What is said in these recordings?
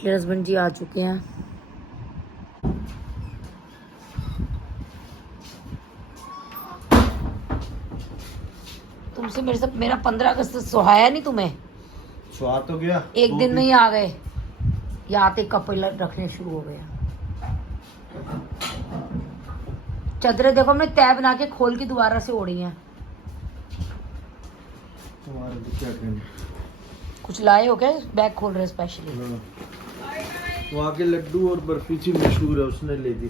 Hitler husband जी आ चुके हैं। तुमसे मेरे साथ मेरा 15 अगस्त सुहाया नहीं तुम्हें? सुहा तो गया, एक दिन नहीं आ गए, या आते कपड़े रखने शुरू हो गया। चादरें देखो हमने तय बना के खोल के दोबारा से ओढ़ी हैं। तुम्हारे तो क्या कहने। कुछ लाए हो क्या? बैग खोल रहे स्पेशली। वहाँ के लड्डू और बर्फी सी मशहूर है, उसने ले दी।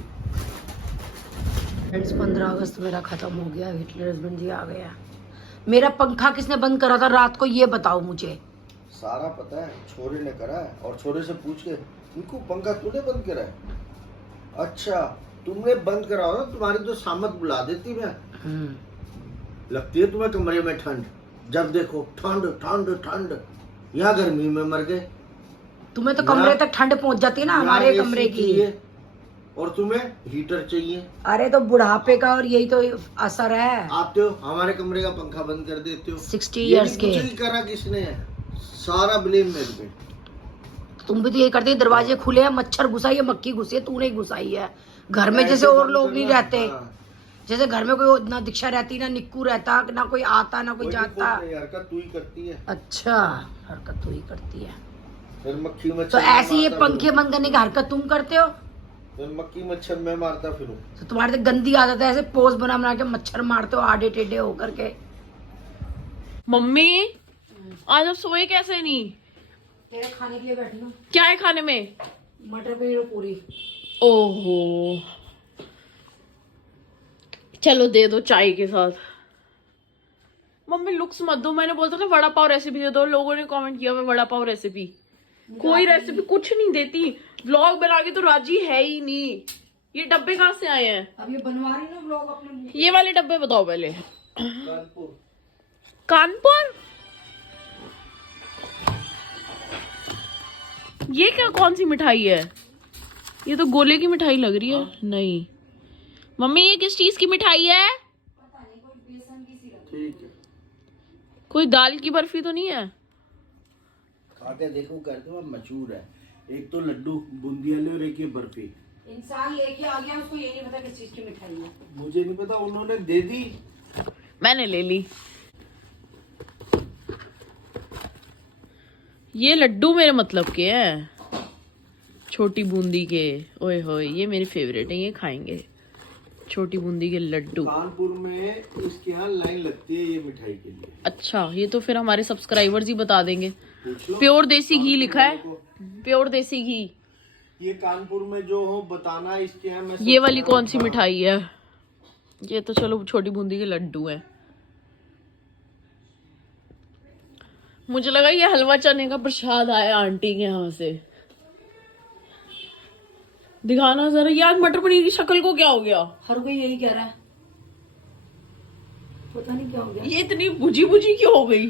फ्रेंड्स 15 अगस्त मेरा खत्म हो गया, हिटलर हस्बैंड जी आ गया। मेरा पंखा किसने बंद करा था रात को, ये बताओ मुझे। सारा पता है, छोरे ने करा है। और छोरे से पूछ के, इनको पंखा तूने बंद करा है? अच्छा तुमने बंद करा हो ना, तुम्हारी तो सामत बुला देती मैं। लगती है तुम्हें कमरे में ठंड, जब देखो ठंड ठंड ठंड। यहाँ गर्मी में मर गए। तुम्हें तो कमरे तक ठंड पहुंच जाती है ना, हमारे कमरे की। और तुम्हें हीटर चाहिए। अरे तो बुढ़ापे का और यही तो असर है। आते हो हमारे कमरे का पंखा बंद कर देते हो। 60 इयर्स के। करा किसने है? सारा ब्लेम मेरे पे। तुम भी तो ये करते, दरवाजे खुले हैं, मच्छर घुसा है, मक्खी घुसी है, तूने घुसाई है। घर में जैसे और लोग नहीं रहते। जैसे घर में कोई ना दीक्षा रहती, ना निक्कू रहता, ना कोई आता, ना कोई जाता। हरकत तू ही करती है। अच्छा, हरकत तू ही करती है। फिर मक्खी मच्छर तो ऐसी ये पंखे बंद करने की हरकत तुम करते हो? फिर मक्खी मच्छर में मारता फिर। तो तुम्हारी तो गंदी आदत है, ऐसे पोज बना बना के मच्छर मारते हो आड़े टेढ़े होकर के। मम्मी आज आप सोए कैसे नहीं? तेरे खाने के लिए बैठी हूँ। क्या है खाने में? मटर पनीर और पूरी। ओहो, चलो दे दो चाय के साथ। मम्मी लुक्स मत दो, मैंने बोलता था वड़ा पाव रेसिपी दे दो, लोगों ने कमेंट किया मैं वड़ा पाव रेसिपी, कोई रेसिपी कुछ नहीं देती। व्लॉग बना के तो राजी है ही नहीं। ये डब्बे कहाँ से आए हैं? अब ये बनवा रही ना व्लॉग अपने। ये वाले डब्बे बताओ पहले। कानपुर। कानपुर? ये क्या, कौन सी मिठाई है? ये तो गोले की मिठाई लग रही है। नहीं मम्मी, ये किस चीज की मिठाई है? ठीक है, कोई दाल की बर्फी तो नहीं है? खा के देखो, कहते हो मशहूर है। एक तो लड्डू बूंदी वाले और एक ये बर्फी। इंसान लेके आ गया, उसको ये नहीं पता किस चीज की मिठाई है। मुझे नहीं पता, उन्होंने दे दी, मैंने ले ली। ये लड्डू मेरे मतलब के हैं, छोटी बूंदी के। ओए होए, ये मेरे फेवरेट है, ये खाएंगे छोटी बूंदी के लड्डू। कानपुर में इसके यहाँ लाइन लगती है ये मिठाई के लिए। अच्छा, ये तो फिर हमारे सब्सक्राइबर्स ही बता देंगे। पूछ लो। प्योर देसी घी लिखा है, प्योर देसी घी। ये कानपुर में जो हो बताना इसके यहाँ। मैं ये वाली कौन सी मिठाई है? ये तो चलो छोटी बूंदी के लड्डू है। मुझे लगा ये हलवा चने का प्रसाद आया आंटी के यहाँ से। दिखाना जरा। यार मटर पनीर की शक्ल को क्या हो गया? हर कोई यही कह रहा है, पता नहीं क्या हो गया। ये इतनी बुझी बुझी क्यों हो गई?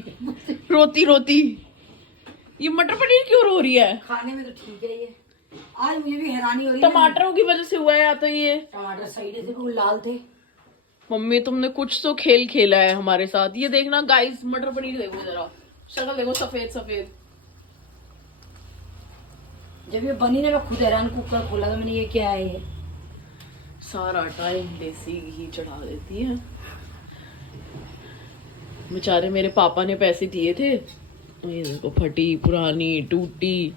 रोती रोती ये मटर पनीर क्यों रो रही है? खाने में तो ठीक है ये। आज मुझे भी हैरानी हो रही है। टमाटरों की वजह से हुआ है या तो ये टमाटर साइड से वो लाल थे। मम्मी तुमने कुछ तो खेल खेला है हमारे साथ। ये देखना गाइस, मटर पनीर देखो जरा, शक्ल देखो, सफेद सफेद। जब ये बनी ना, मैं खुद हैरान, कुकर खोला तो मैंने, ये क्या है ये? सारा टाइम देसी घी चढ़ा देती है। बेचारे मेरे पापा ने पैसे दिए थे, ये देखो फटी पुरानी टूटी,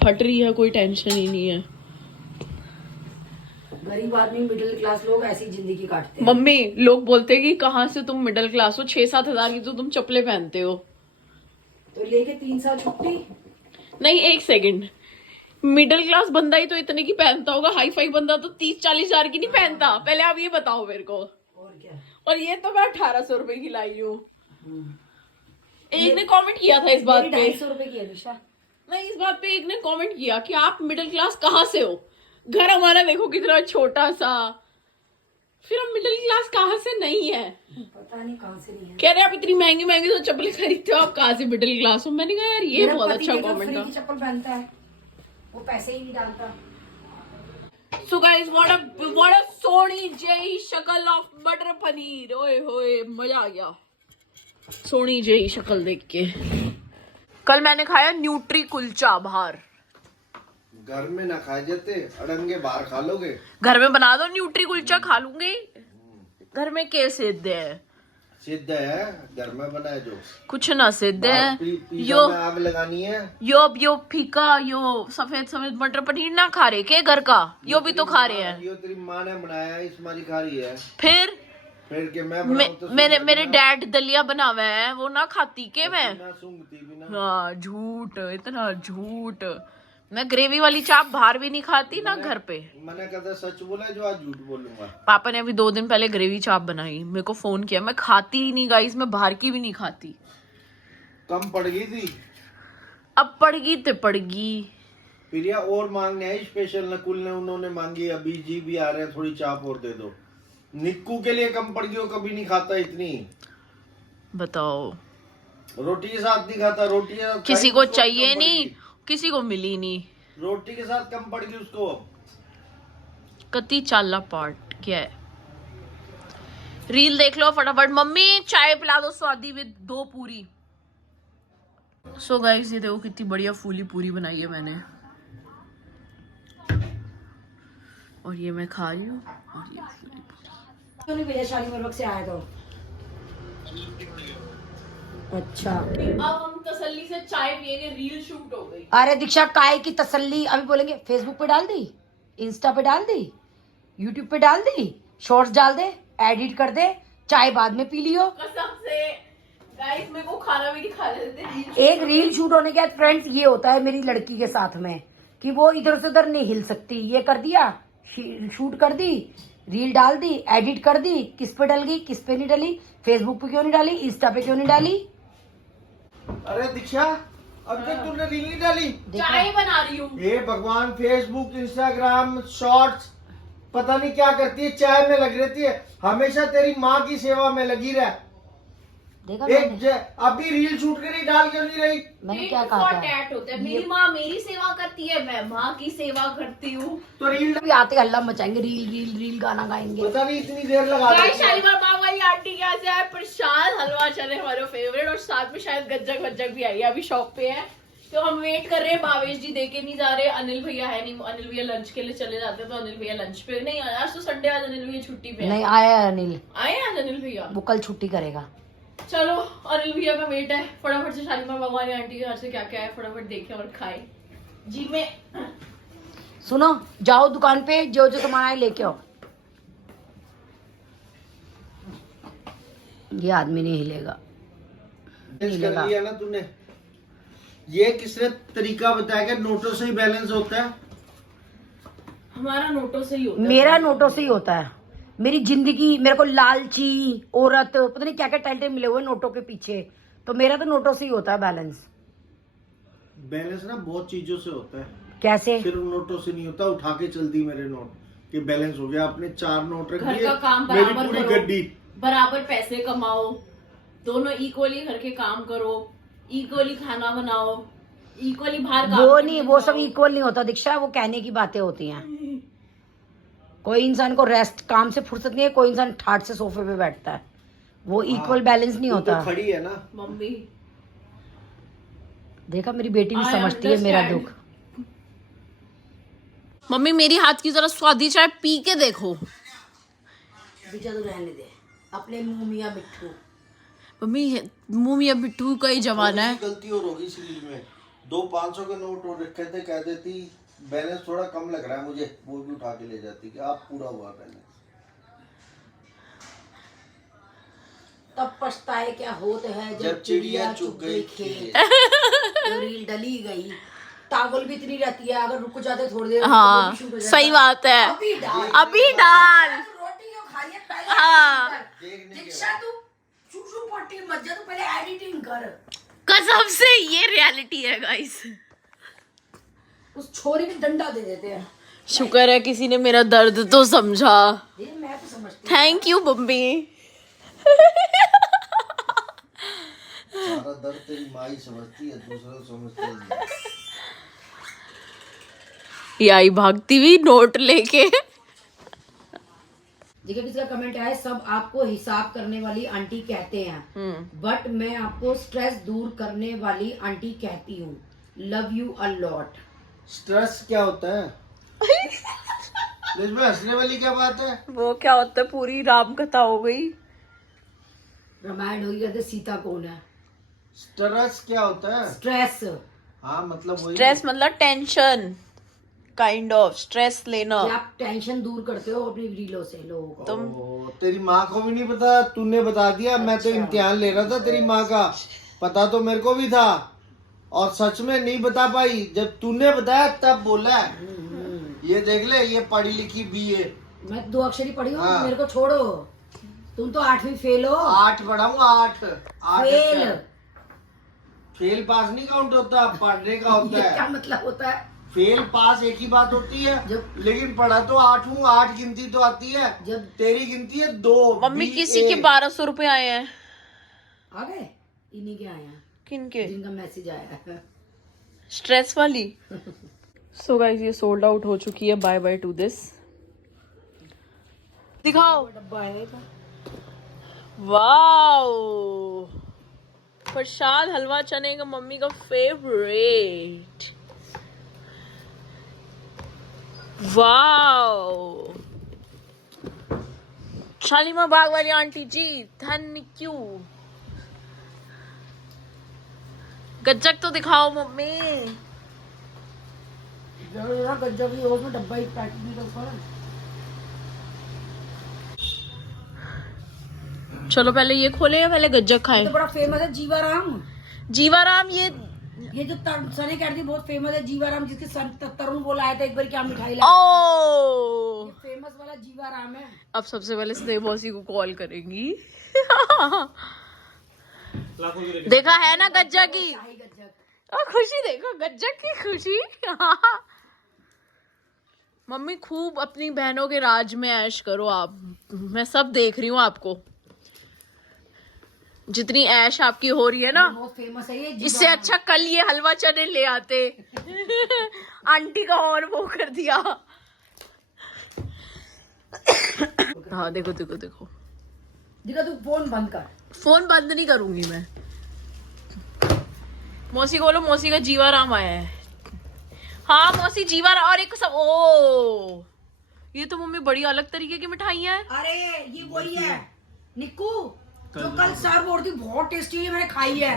फट रही है, कोई टेंशन ही नहीं है। गरीब आदमी, मिडिल क्लास लोग ऐसी जिंदगी काटते हैं। मम्मी लोग बोलते हैं कि कहाँ से तुम मिडिल क्लास हो, 6-7 हजार की तो तुम चप्पलें पहनते हो। तो लेके 3 साल छुट्टी। नहीं, एक सेकंड, मिडिल क्लास बंदा ही तो इतने की पहनता होगा, हाई फाई बंदा तो 30-40 हजार की नहीं पहनता। पहले आप ये बताओ मेरे को। और क्या? और ये तो मैं 1800 रुपए की लाई हूँ। एक ने कमेंट किया था इस बात पे, 250 रुपए की है निशा। नहीं, इस बात पे एक ने कमेंट किया कि आप मिडिल क्लास कहाँ से हो? घर हमारा देखो कितना छोटा सा, फिर हम मिडिल क्लास कहाँ से नहीं है? पता नहीं कहाँ से नहीं है। कह रहे आप इतनी महंगी महंगी तो चप्पल खरीदते हो, आप कहाँ से मिडिल क्लास हो? मैंने कहा यार ये बहुत अच्छा कमेंट था। चप्पल पहनता है, वो पैसे ही नहीं डालता। So guys, what a Soni जई शक्ल ऑफ मटर पनीर। ओए होए, मजा आ गया सोनी जई शक्ल देख के। कल मैंने खाया न्यूट्री कुलचा बाहर, घर में ना खाए जाते, अड़ंगे बाहर खा लोगे। घर में बना दो न्यूट्री कुलचा खा लूंगी। घर में क्या सिद्ध है? सिद्ध है घर में बनाए जो। कुछ ना सिद्ध है। पिज़्ज़ा में आग लगानी है। यो फीका यो सफेद मटर पनीर ना खा रहे के घर का? यो भी तो खा रहे हैं। यो तेरी माँ ने बनाया है, इस मारी खा रही है। फिर के मैं बनाऊं तो मेरे डैड दलिया बनावे हैं, वो ना खाती के मैं? ना सूंघती भी ना। हाँ झूठ, इतना झूठ। मैं ग्रेवी वाली चाप बाहर भी नहीं खाती ना घर पे। मैंने कहा सच बोला जो आज झूठ बोलूंगा। पापा ने अभी 2 दिन पहले ग्रेवी चाप बनाई, मेरे को फोन किया। मैं खाती ही नहीं गाइस, मैं बाहर की भी नहीं खाती। कम पड़ गई थी, अब पड़गी तो पड़गी। प्रिया और मांगने आई स्पेशल। नकुल ने उन्होंने मांगी, अभी जी भी आ रहे हैं, थोड़ी चाप और दे दो। निक्कू के लिए कम पड़ गई, वो कभी नहीं खाता इतनी। बताओ, रोटी के साथ नहीं खाता, रोटी के साथ किसी खाई, को उसको चाहिए कम पड़ नहीं, गई। किसी को मिली नहीं। रोटी के साथ कम पड़ गई उसको। कति चाला पार्ट क्या है? रील देख लो फटाफट। मम्मी चाय पिला दो स्वादी विद 2 पूरी। सो गाइस ये देखो कितनी बढ़िया फूली पूरी बनाई है मैंने, और ये मैं खा रही हूँ। और ये फूली पूरी क्यों नहीं भेजा शालीमार बाग से आया तो? अच्छा, अब हम तसल्ली से चाय पिएंगे। रील शूट हो गई। अरे दीक्षा काय की तसल्ली अभी बोलेंगे। फेसबुक पे डाल दी, इंस्टा पे डाल दी, यूट्यूब पे डाल दी, शॉर्ट्स डाल दे, एडिट कर दे, चाय बाद में पी लियो। कसम से गाइस मेरे को खाना भी नहीं खा देते। एक रील शूट होने के बाद फ्रेंड्स ये होता है मेरी लड़की के साथ में कि वो इधर से उधर नहीं हिल सकती। ये कर दिया, शूट कर दी, रील डाल दी, एडिट कर दी, किस पे डल गई किस पे नहीं डली, फेसबुक पे क्यों नहीं डाली, इंस्टा पे क्यों नहीं डाली। अरे दीक्षा अब तक तुमने रील नहीं डाली। चाय बना रही हूँ। हे भगवान, फेसबुक इंस्टाग्राम शॉर्ट्स पता नहीं क्या करती है, चाय में लग रहती है। हमेशा तेरी माँ की सेवा में लगी रह। देखा अभी रील शूट करी, डाल क्यों नहीं रही? मैंने क्या कहा था? होता है। मेरी माँ मेरी सेवा करती है, मैं माँ की सेवा करती हूँ। तो रील अभी आते हल्ला मचाएंगे, रील रील रील गाना गाएंगे। पता नहीं इतनी देर लगा गाइस देती है। शालीमार बाग वाली आंटी के यहाँ से आया प्रसाद हलवा चने हमारे फेवरेट, और साथ में शायद गज्जक वज्जक भी आई है। अभी शॉप पे है तो हम वेट कर रहे हैं। भावेश जी देके नहीं जा रहे, अनिल भैया है नहीं, अनिल भैया लंच के लिए चले जाते हैं, तो अनिल भैया लंच पे नहीं। आज तो संडे, आज अनिल भैया छुट्टी पे नहीं आया है अनिल, आए आज अनिल भैया। वो कल छुट्टी करेगा। चलो अनिल भैया का वेट है। फटाफट से शालीमार बाग वाली आंटी के घर से क्या क्या है फटाफट देखे और खाए। जी मैं सुनो, जाओ दुकान पे, जो जो सामान आए लेके आओ। ये आदमी नहीं हिलेगा। बैलेंस कर लिया ना तूने? ये किसने तरीका बताया कि नोटों से ही बैलेंस होता है? हमारा नोटों से ही होता है। मेरा नोटों से ही होता है। मेरी जिंदगी, मेरे को लालची औरत पता नहीं क्या क्या टाइटल मिले हुए नोटों के पीछे, तो मेरा तो नोटों से ही होता है बैलेंस। बैलेंस ना बहुत चीजों से होता है, कैसे? सिर्फ नोटों से नहीं होता। उठा के चलती मेरे नोट कि बैलेंस हो गया। आपने 4 नोट रख घर दिए, का काम मेरी बराबर पूरी करो, गड्डी। बराबर पैसे कमाओ, दोनों इक्वली घर के काम करो, इक्वली खाना बनाओ, इक्वली बाहर काम वो करने नहीं, वो सब जाओ। इक्वल नहीं होता दीक्षा, वो कहने की बातें होती हैं। कोई इंसान को रेस्ट, काम से फुर्सत नहीं है, कोई इंसान ठाट से सोफे पे बैठता है, वो इक्वल बैलेंस नहीं तू होता। तो खड़ी है ना मम्मी। देखा, मेरी बेटी भी I समझती है मेरा understand. दुख। मम्मी मेरी हाथ की जरा स्वादी चाय पी के देखो। दीक्षा तो रहने दे, अपने मुंह मियां मिट्ठू। मम्मी मुंह मियां बिट्टू का ही जमाना है। गलती और होगी इस रील में। 200-500 के नोट और रखे थे, कह देती बैलेंस थोड़ा कम लग रहा है मुझे, वो भी उठा के ले जाती कि आप पूरा हुआ बैलेंस। तब पछताए क्या होता है जब चिड़िया चुग गई खेत। तो रील डली गई। टावल भी इतनी रहती है, अगर रुक जाते थोड़ी देर हाँ तो भी शूट हो जाता। सही बात है। अभी डाल, अभी डाल। रोटी क्यों खा रही है पहले? हाँ। एडिटिंग कर। दीक्षा तू चूचू पट्टी मत जा, तू पहले एडिटिंग कर। कसम से ये रियलिटी है गाइस। उस छोरे को डंडा दे देते हैं। शुक्र है किसी ने मेरा दर्द तो समझा। ये मैं तो समझती थैंक यू मम्मी। सारा दर्द तेरी माँ ही समझती है, दूसरा समझता ही नहीं। ये आई भागती हुई नोट लेके। देखिए किसी का कमेंट आया, सब आपको हिसाब करने वाली आंटी कहते हैं, बट मैं आपको स्ट्रेस दूर करने वाली आंटी कहती हूँ। Love you a lot. Stress क्या होता है? इसमें हंसने वाली क्या बात है? वो क्या होता है, पूरी राम कथा हो गई। रामायण हो गया तो सीता कौन है? स्ट्रेस क्या होता है? स्ट्रेस। हाँ मतलब वही। स्ट्रेस मतलब टेंशन, काइंड ऑफ स्ट्रेस लेना। कि आप टेंशन दूर करते हो अपनी रीलों से लोगों को। तुम तेरी माँ को भी नहीं पता, तूने बता दिया। मैं तो इम्तिहान ले रहा था तेरी माँ का, पता तो मेरे को भी था और सच में नहीं बता पाई। जब तूने बताया तब बोला। ये देख ले, ये पढ़ी लिखी बीए। मैं 2 अक्षरी पढ़ी हूँ। हाँ। मेरे को छोड़ो, तुम तो 8वीं फेल हो। 8 पढ़ा हूँ, 8 फेल। फेल पास नहीं काउंट होता, पढ़ने का होता ये है। क्या मतलब होता है? फेल पास एक ही बात होती है। लेकिन पढ़ा तो 8 हूँ, 8 गिनती तो आती है। जब तेरी गिनती है 2। मम्मी किसी के 1200 रुपए आए हैं। आ गए, इन्हीं के आए हैं किनके? जिनका मैसेज आया है। स्ट्रेस वाली। सो गाइस, ये सोल्ड आउट हो चुकी है। Bye bye to this. दिखाओ। डब्बा आएगा। वाओ, प्रसाद हलवा चने का मम्मी का फेवरेट। वाओ, शालीमार बाग वाली आंटी जी, थैंक यू। गज्जक तो दिखाओ मम्मी। गज्जब भी उसमें डब्बा ही पैकेट भी ऊपर। चलो पहले ये खोले या पहले गज्जक खाएं? तो बड़ा फेमस है जीवाराम। जीवाराम, ये जो सने कह रही बहुत फेमस है जीवाराम, जिसके तरुण बोला आया था एक बार क्या मिठाई ला। ओ, फेमस वाला जीवाराम है। अब सबसे पहले स्नेह मौसी को कॉल करेंगी। देखा है ना गज्जक की खुशी, देखो गज्जक की खुशी। मम्मी खूब अपनी बहनों के राज में ऐश करो आप। मैं सब देख रही हूँ आपको, जितनी ऐश आपकी हो रही है ना। बहुत फेमस है ये। इससे अच्छा कल ये हलवा चने ले आते। आंटी का और वो कर दिया। हाँ देखो देखो देखो दिखा, तू फोन बंद कर। फोन बंद नहीं करूंगी मैं। मौसी को बोलो मौसी का जीवाराम आया है। हाँ मौसी जीवाराम। और एक सब, ओ ये तो मम्मी बड़ी अलग तरीके की मिठाइयाँ हैं। अरे ये वही है निक्कू, जो कल सर बोल रही बहुत टेस्टी है, मैंने खाई है।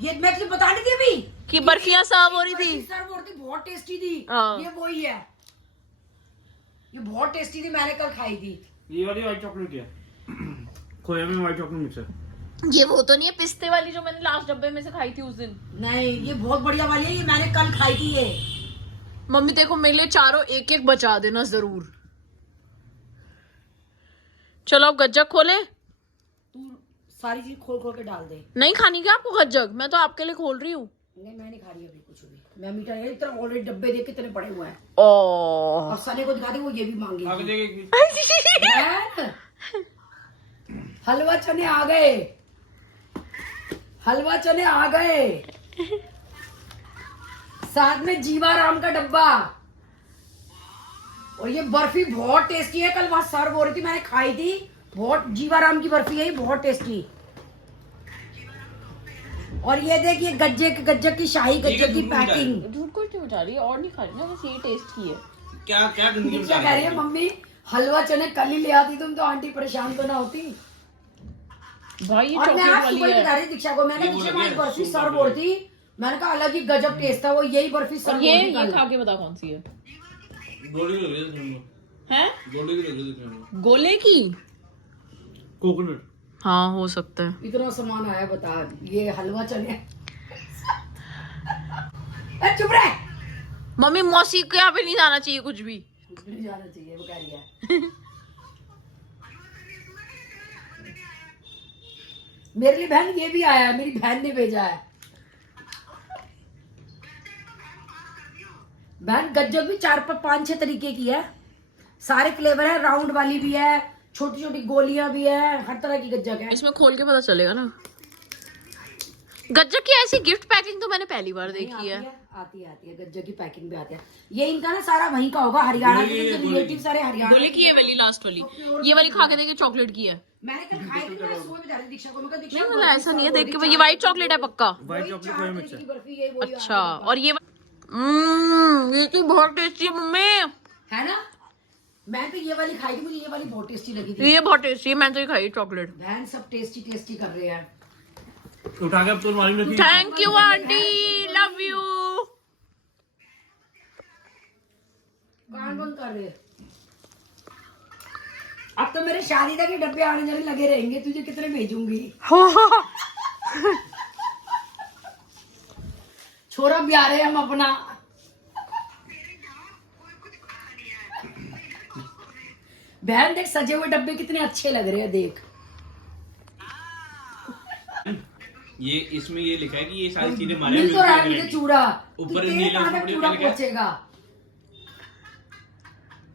ये मैं तुझे बता नहीं थी अभी कि बर्फियाँ साफ हो रही थी। सर बोल रही बहुत टेस्टी थी। हाँ। ये वही है, ये बहुत टेस्टी थी, मैंने कल खाई थी। ये वाली व्हाइट चॉकलेट है, खोया में व्हाइट चॉकलेट मिक्स है। ये वो तो नहीं है पिस्ते वाली जो मैंने लास्ट डब्बे में से खाई थी उस दिन? नहीं, ये बहुत बढ़िया वाली है, ये मैंने कल खाई थी। ये मम्मी देखो मेरे लिए चारों एक एक बचा देना जरूर। चलो अब गज्जक खोले। तू सारी चीज खोल खोल के डाल दे। नहीं खानी क्या आपको गज्जक? मैं तो आपके लिए खोल रही हूँ। नहीं मैं नहीं खा रही अभी कुछ भी। मैं मीठा नहीं, इतना ऑलरेडी डब्बे देख कितने पड़े हुए हैं। ओ अब सने को दिखा दे, वो ये भी मांगी। आगे देख हलवा चने आ गए, हलवा चने आ गए, साथ में जीवाराम का डब्बा। और ये बर्फी बहुत टेस्टी है, कल वहां सर बोल रही थी, मैंने खाई थी। बहुत जीवाराम की बर्फी है ये, बहुत टेस्टी। और ये देखिए गज्जक की शाही गज्जक की पैकिंग। झूठ कुछ नहीं बता रही, और नहीं खा रही ना, बस यही टेस्ट की है। क्या क्या गंदगी क्या कह रही है मम्मी? हलवा चने कल ही ले आती तुम तो आंटी परेशान तो ना होती। भाई ये और मैं चॉकलेट आज वाली सुबह है। बता रही दीक्षा को, मैंने दीक्षा को एक बर्फी सर बोल थी, मैंने कहा अलग ही गजब टेस्ट था, वो यही बर्फी सर और ये खा के बता कौन सी है? गोली लग रही है, हैं? गोली भी लग रही है, गोले की? कोकोनट। हाँ हो सकता है। इतना सामान आया बता, ये हलवा चने। चुप रहे। मम्मी मौसी के यहाँ पे नहीं जाना चाहिए कुछ भी। कुछ भी नहीं जाना चाहिए, वो कह रही है। मेरे लिए बहन ये भी आया है, मेरी बहन ने भेजा है। बहन गज्जक भी 4-5-6 तरीके की है, सारे फ्लेवर है, राउंड वाली भी है, छोटी छोटी गोलियां भी है, हर तरह की गज्जक है। इसमें खोल के पता चलेगा ना। गज्जक की ऐसी गिफ्ट पैकिंग तो मैंने पहली बार देखी है। आती है गज्जक की पैकिंग भी आती है। ये इनका ना सारा वहीं का होगा, हरियाणा के रिलेटिव सारे हरियाणा। गोले की है वाली, लास्ट वाली। ये वाली खा के देखे, चॉकलेट की है। मैंने कल खाई थी, मैं सुबह बता रही दीक्षा को, मैं कहा दीक्षा नहीं मतलब ऐसा नहीं है, देख के ये व्हाइट चॉकलेट है पक्का। व्हाइट चॉकलेट खोया मिक्स है। की बर्फी ये वही। अच्छा, और ये ये तो बहुत टेस्टी है मम्मी। है ना, मैं तो ये वाली खाई थी, मुझे ये वाली बहुत टेस्टी लगी थी। ये बहुत टेस्टी है, मैंने तो ये खाई चॉकलेट। बहन सब टेस्टी टेस्टी कर रहे हैं। उठा के अब तो मालूम नहीं। Thank you aunty, love you. कान बंद कर रहे। अब तो मेरे शादी तक के डब्बे आने जाने लगे रहेंगे, तुझे कितने भेजूंगी। छोरा भी आ रहे हैं हम अपना। बहन देख सजे हुए डब्बे कितने अच्छे लग रहे हैं, देख। ये इसमें ये लिखा है कि ये सारी चीजें हमारे मिल तो रहा है मुझे चूड़ा, ऊपर तू नीला कहाँ तक चूड़ा पहुंचेगा।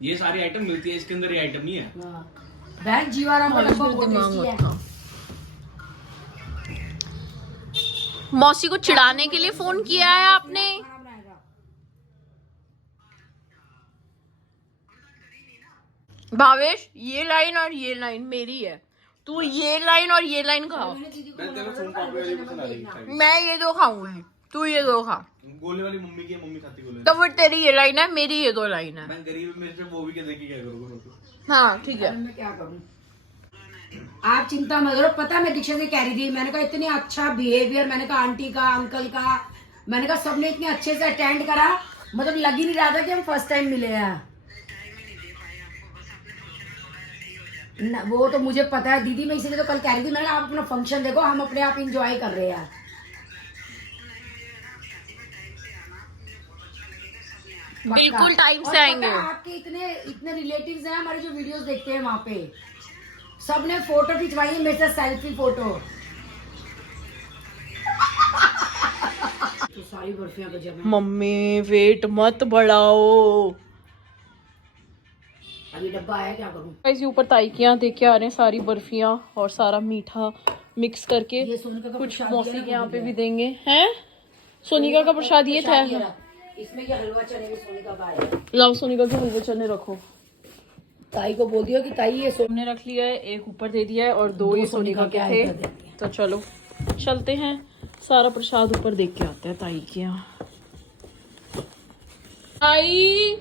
ये सारी आइटम मिलती है, इसके अंदर ये आइटम नहीं है। बहन जीवाराम का डब्बा बहुत टेस्टी है। मौसी को चिढ़ाने के लिए फोन किया है आपने? भावेश, ये लाइन और ये लाइन मेरी है, तू ये लाइन और ये लाइन खाओ। मैं ये दो खाऊंगी, तू ये दो खा। गोले वाली मम्मी की है, मम्मी खाती गोले। तो फिर तेरी ये लाइन है, मेरी ये दो लाइन है। मैं गरीब मेरे से वो भी क्या देखी क्या करूँगा। हाँ ठीक है। मैं क्या करूं, आप चिंता मत करो। पता मैं दीक्षा से कह रही थी, मैंने कहा इतने अच्छा बिहेवियर, मैंने कहा आंटी का, अंकल का, मैंने कहा सबने इतने अच्छे से अटेंड करा, मतलब लग ही नहीं रहा था कि हम फर्स्ट टाइम मिले हैं। वो तो मुझे पता है दीदी, मैं इसीलिए तो कल कह रही थी, मैंने कहा आप अपना फंक्शन देखो, हम अपने आप इंजॉय कर रहे हैं। बिल्कुल टाइम से आएंगे। आपके इतने इतने रिलेटिव्स हैं हमारे जो वीडियोस देखते हैं, वहाँ पे सबने फोटो खिंचवाई है मेरे साथ, सेल्फी फोटो। तो सारी बर्फियां का जब मम्मी वेट मत बढ़ाओ। अभी डब्बा आया, क्या करूं। इसी ऊपर ताइकियां देख के आ रहे हैं, सारी बर्फियां और सारा मीठा मिक्स करके। ये सोनिका का कुछ प्रसाद मौसी दिया के ना यहाँ पे मुझे। भी देंगे हैं। सोनिका का प्रसाद ये था। इसमें ये हलवा चने भी सोनिका का आया। लाओ सोनिका के हलवे चने रखो। ताई को बोल दिया कि ताई ये हमने रख लिया है, एक ऊपर दे दिया है और दो ये सोनिका के थे। तो चलो चलते हैं, सारा प्रसाद ऊपर देख के आते हैं ताई के यहाँ। ताई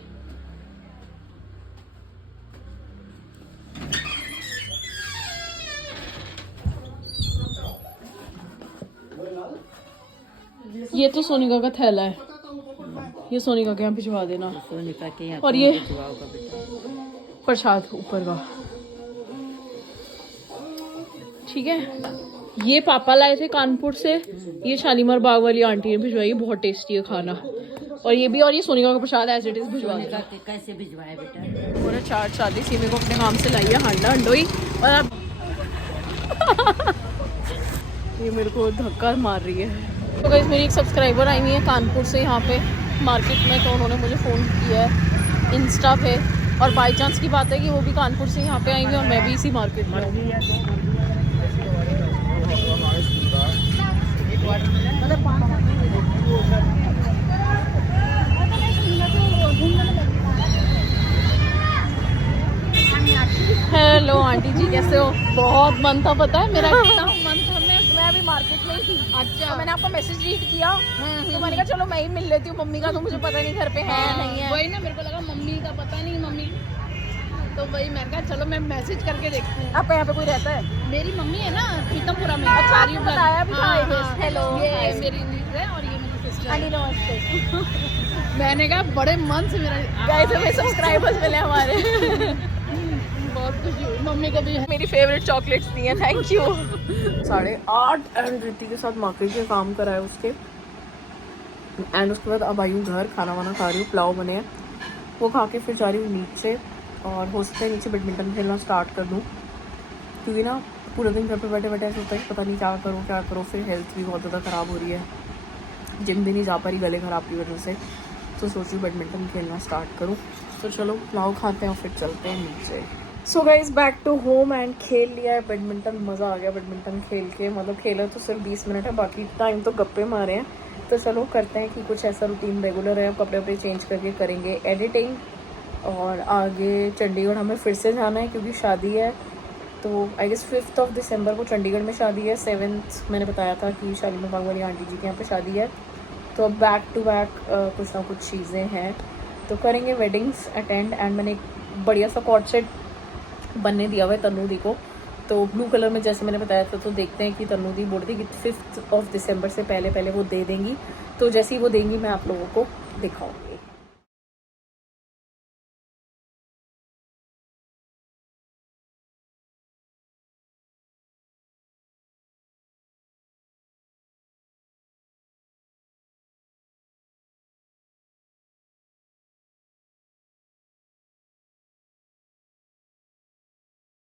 ये तो सोनिका का थैला है, ये सोनिका के यहाँ भिजवा देना। सोनिका के यहाँ और ये प्रसाद ऊपर का, ठीक है। ये पापा लाए थे कानपुर से, ये शालीमार बाग वाली आंटी ने भिजवाई, बहुत टेस्टी है खाना। और ये भी, और ये सोनिका का प्रसाद एज इट इज भिजवा देगा। कैसे भिजवाए बेटा, पूरा 440 मेरे को अपने काम से लाई है हांडा हंडोई। और अब ये मेरे को धक्का मार रही है। तो गाइस मेरी एक सब्सक्राइबर आई हुई है कानपुर से यहाँ पे मार्केट में, तो उन्होंने मुझे फ़ोन किया है इंस्टा पे, और बाई चांस की बात है कि वो भी कानपुर से यहाँ पे आएंगे और मैं भी इसी मार्केट में हूँ। हेलो आंटी जी, कैसे हो? बहुत मन था, पता है मेरा इतना मन था, मैं भी मार्केट में ही थी। अच्छा, तो मैंने आपका मैसेज रीड किया, तो मैंने कहा चलो मैं ही मिल लेती हूँ। मम्मी का तो मुझे पता नहीं घर पे है नहीं है, वही ना, मेरे को लगा मम्मी का पता नहीं, मम्मी तो वही मैं कहा चलो मैं मैसेज करके देखती हूँ। आपका यहाँ पे कोई रहता है? मेरी मम्मी है ना पीतमपुरा में। अच्छा, आपने बताया भी था। हेलो, ये मेरी नीस है और ये मेरी सिस्टर आंटी है। नमस्ते। मैंने कहा बड़े मन से मेरा गाइस हमें सब्सक्राइबर्स मिले हमारे। बहुत खुशी हुई, मम्मी को भी। मेरी फेवरेट चॉकलेट्स दी हैं, थैंक यू। 8:30 एंड रिद्धि के साथ मार्केट के काम कराए उसके, एंड उसके बाद अब आई हूँ घर, खाना वाना खा रही हूँ, पुलाव बने हैं वो खा के फिर जा रही हूँ नीचे। और हो सकता है नीचे बैडमिंटन खेलना स्टार्ट कर दूँ, क्योंकि ना पूरा दिन घर पे बैठे बैठे ऐसा होता है कि पता नहीं क्या करो। फिर हेल्थ भी बहुत ज़्यादा ख़राब हो रही है, जिम भी नहीं जा पा रही गले ख़राब की वजह से, तो सोच रही हूँ बैडमिंटन खेलना स्टार्ट करूँ। तो चलो पुलाव खाते हैं और फिर चलते हैं नीचे। So guys back to home and खेल लिया है बैडमिंटन, मज़ा आ गया बैडमिंटन खेल के। मतलब खेला तो सिर्फ 20 मिनट है, बाकी टाइम तो गप्पे मारे हैं। तो चलो करते हैं कि कुछ ऐसा रूटीन रेगुलर है, कपड़े वपड़े चेंज करके करेंगे एडिटिंग, और आगे चंडीगढ़ हमें फिर से जाना है क्योंकि शादी है। तो आई गेस 5 दिसंबर को चंडीगढ़ में शादी है, 7 मैंने बताया था कि शालीमार बाग वाली आंटी जी के यहाँ पे शादी है। तो तो अब बैक टू बैक कुछ ना कुछ चीज़ें हैं, तो करेंगे वेडिंग्स अटेंड। एंड मैंने एक बढ़िया सा कॉर्ड सेट बनने दिया हुआ है तन्नू दी को, तो ब्लू कलर में जैसे मैंने बताया था। तो देखते हैं कि तन्नू दी बोल रही कि 5 दिसंबर से पहले वो दे देंगी, तो जैसे ही वो देंगी मैं आप लोगों को दिखाऊंगी।